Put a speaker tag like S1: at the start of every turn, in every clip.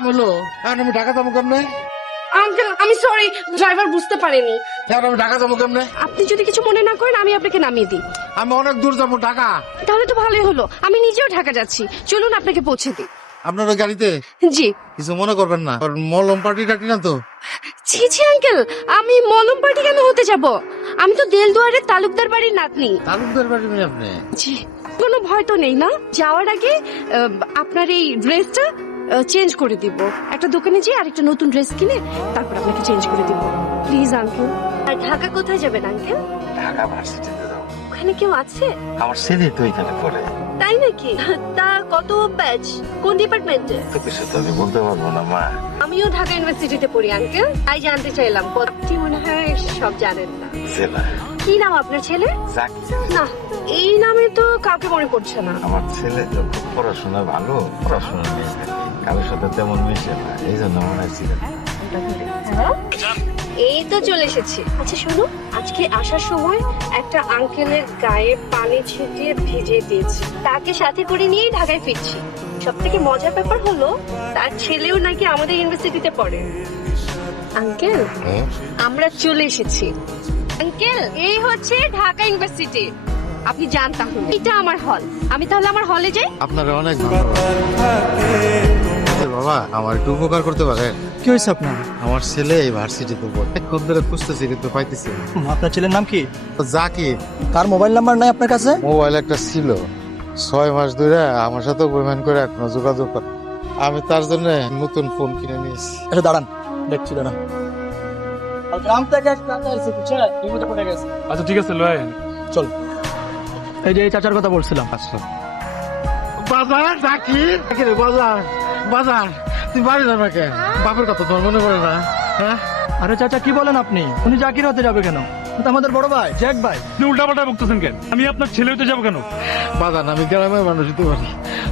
S1: কাম হলো? এখন আমি ঢাকা যাব কেমনে?
S2: আঙ্কেল আমি সরি ড্রাইভার বুঝতে পারেনি।
S1: এখন আমি ঢাকা যাব কেমনে?
S2: আপনি যদি কিছু মনে না করেন আমি আপনাকে নামিয়ে দিই।
S1: আমি অনেক দূর যাব ঢাকা।
S2: তাহলে তো ভালোই হলো। আমি নিজেও ঢাকা যাচ্ছি। চলুন আপনাকে পৌঁছে দিই।
S1: আপনার ওই গাড়িতে?
S2: জি।
S1: কিছু মনে করবেন না। আর মলম পার্টি টাটি না তো?
S2: ছি ছি আঙ্কেল আমি মলম পার্টি কেন হতে যাব? আমি তো দেলদুয়ারের তালুকদার বাড়ির নাতনি।
S1: তালুকদার বাড়ি মেয়ে আপনি?
S2: জি কোনো ভয় তো নেই না? যাওয়ার আগে আহ, আপনার এই ড্রেসটা চেঞ্জ করে দিব। একটা দোকানে যেয়ে আরেকটা নতুন ড্রেস কিনে তারপর আপনাকে চেঞ্জ করে দিব। প্লিজ আঙ্কেল আর ঢাকা কোথায় যাবেন আঙ্কেল
S3: ঢাকা ভার্সিটিতে যাও
S2: ওখানে কেউ আছে?
S3: আমার ছেলে তো এখানে পড়ে।
S2: তাই নাকি? তা কত ব্যাচ কোন ডিপার্টমেন্টে
S3: তো কিছু তো আমি বলতে পারব না মা।
S2: আমিও ঢাকা ইউনিভার্সিটিতে পড়ি আঙ্কেল তাই জানতে চাইলাম আপনি মনে হয় সব জানেন না। কি নাম আপনার ছেলে? না এই নামে তো কাউকে মনে পড়ছে না।
S3: আমার ছেলে তো পড়াশোনা ভালো পড়াশোনা নিয়ে। থাকে কারোর সাথে তেমন মিশে না এই জন্য মনে হচ্ছিল
S2: এই তো চলে এসেছি। আচ্ছা শোনো আজকে আসার সময় একটা আঙ্কেলের গায়ে পানি ছিটিয়ে ভিজিয়ে দিয়েছি। তাকে সাথে করে নিয়েই ঢাকায় ফিরছি। সব থেকে মজার ব্যাপার হলো তার ছেলেও নাকি আমাদের ইউনিভার্সিটিতে পড়ে। আঙ্কেল আমরা চলে এসেছি। আঙ্কেল এই হচ্ছে ঢাকা ইউনিভার্সিটি। আপনি যান তাহলে। এটা আমার হল আমি তাহলে আমার হলে যাই?
S1: আপনারা অনেক ধন্যবাদ। বাবা আমার একটু উপকার করতে পারেন?
S4: কি হয়েছে আপনার?
S1: আমার ছেলে এই ভার্সিটিতে পড়ে। কোন ধরে খুঁজতেছি কিন্তু পাইতেছি না।
S4: আপনার ছেলের নাম কি?
S1: তো জাকি
S4: তার মোবাইল নাম্বার নাই আপনার কাছে?
S1: মোবাইল একটা ছিল। ছয় মাস ধরে আমার সাথে অভিমান করে এখনও যোগাযোগ করে। আমি তার জন্য নতুন ফোন কিনে নিয়েছি।
S4: একটু দাঁড়ান। দেখছি দাঁড়ান। গ্রাম থেকে এক চাচা এসে বুঝছে বিপদে পড়ে গেছে।
S5: আচ্ছা ঠিক আছে লয়
S4: চল। এই যে এই চাচার কথা বলছিলাম।
S1: আচ্ছা। বাজার জাকি জাকি রে বাজার। বাজার তুই বাড়ি যাবে কেন বাপের কথা তোর মনে পড়ে না হ্যাঁ?
S4: আরে চাচা কি বলেন আপনি? উনি জাকির হতে যাবে কেন? ও আমাদের বড় ভাই জ্যাক ভাই।
S5: আপনি উল্টাপাল্টা বকতেছেন কেন? আমি আপনার ছেলে হইতে যাব কেন?
S1: বাজার আমি গ্রামের মানুষ হতে পারি।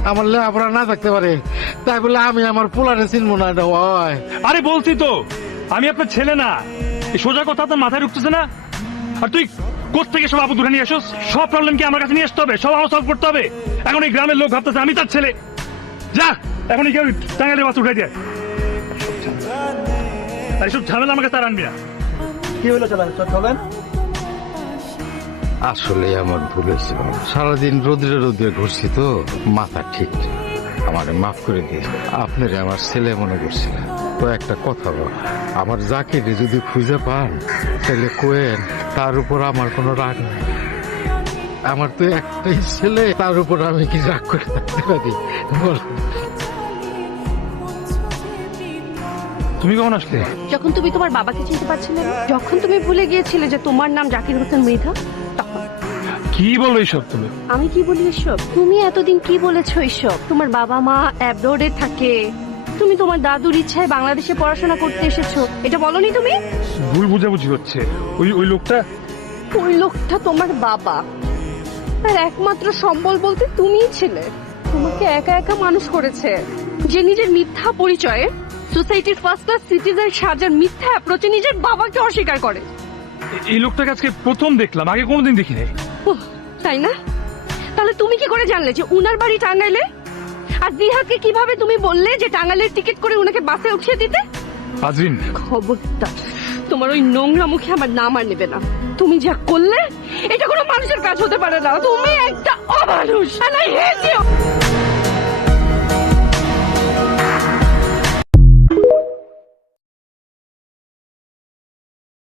S1: আমার লেখাপড়া না থাকতে পারে। তাই বলে আমি আমার পোলারে চিনবো না এটা হয়।
S5: আরে বলছি তো আমি আপনার ছেলে না। এই সোজা কথা আপনার মাথায় ঢুকতেছে না। আর তুই কোথেকে সব আপু ধরে নিয়ে এসো সব প্রবলেম কি আমার কাছে নিয়ে আসতে হবে? সব আমার সলভ করতে হবে? এখন এই গ্রামের লোক ভাবতেছে আমি তার ছেলে। যা এখন এই কেউ টাঙ্গালে বাস উঠাই দেয়। এসব ঝামেলা আমাকে তার আনবি না।
S4: কি হলো চালা চলেন
S1: আসলে আমার ভুল হয়েছে সারাদিন রোদ্রে রোদ্রে ঘুরছি তো মাথা ঠিক। আমারে মাফ করে দিয়ে আপনারে আমার ছেলে মনে করছিল তো একটা কথা বল। আমার জাকিরে যদি খুঁজে পান তাহলে কোয়েন তার উপর আমার কোনো রাগ নেই। আমার তো একটাই ছেলে তার উপর আমি কি রাগ করে থাকতে পারি? বল।
S5: তুমি কখন আসলে?
S2: যখন তুমি তোমার বাবাকে চিনতে পারছিলে না যখন তুমি ভুলে গিয়েছিলে যে তোমার নাম জাকির হোসেন মৃধা তখন।
S5: কি বলো এইসব তুমি?
S2: আমি কি বলি এসব? তুমি এতদিন কি বলেছ এসব? তোমার বাবা মা অ্যাব্রোডে থাকে। তুমি তোমার দাদুর ইচ্ছায় বাংলাদেশে পড়াশোনা করতে এসেছ এটা বলনি তুমি?
S5: ভুল বুঝাবুঝি হচ্ছে। ওই ওই লোকটা?
S2: ওই লোকটা তোমার বাবা। তার একমাত্র সম্বল বলতে তুমিই ছিলে। তোমাকে একা একা মানুষ করেছে। যে নিজের মিথ্যা পরিচয়ে সোসাইটির ফার্স্ট ক্লাস সিটিজেন সাজার মিথ্যা অ্যাপ্রোচে নিজের বাবাকে অস্বীকার করে।
S5: এই লোকটাকে আজকে প্রথম দেখলাম আগে কোনোদিন দেখিনি। নাই
S2: তাই না? তাহলে তুমি কি করে জানলে যে উনার বাড়ি টাঙ্গাইলে? আর দিহাকে কীভাবে তুমি বললে যে টাঙ্গালের টিকিট করে ওনাকে বাসে উঠিয়ে দিতে?
S5: আজরিন
S2: খবরটা তোমার ওই নোংরা মুখে আমার নাম আর নেবে না। তুমি যা করলে এটা কোনো মানুষের কাজ হতে পারে না। তুমি একটা অমানুষ।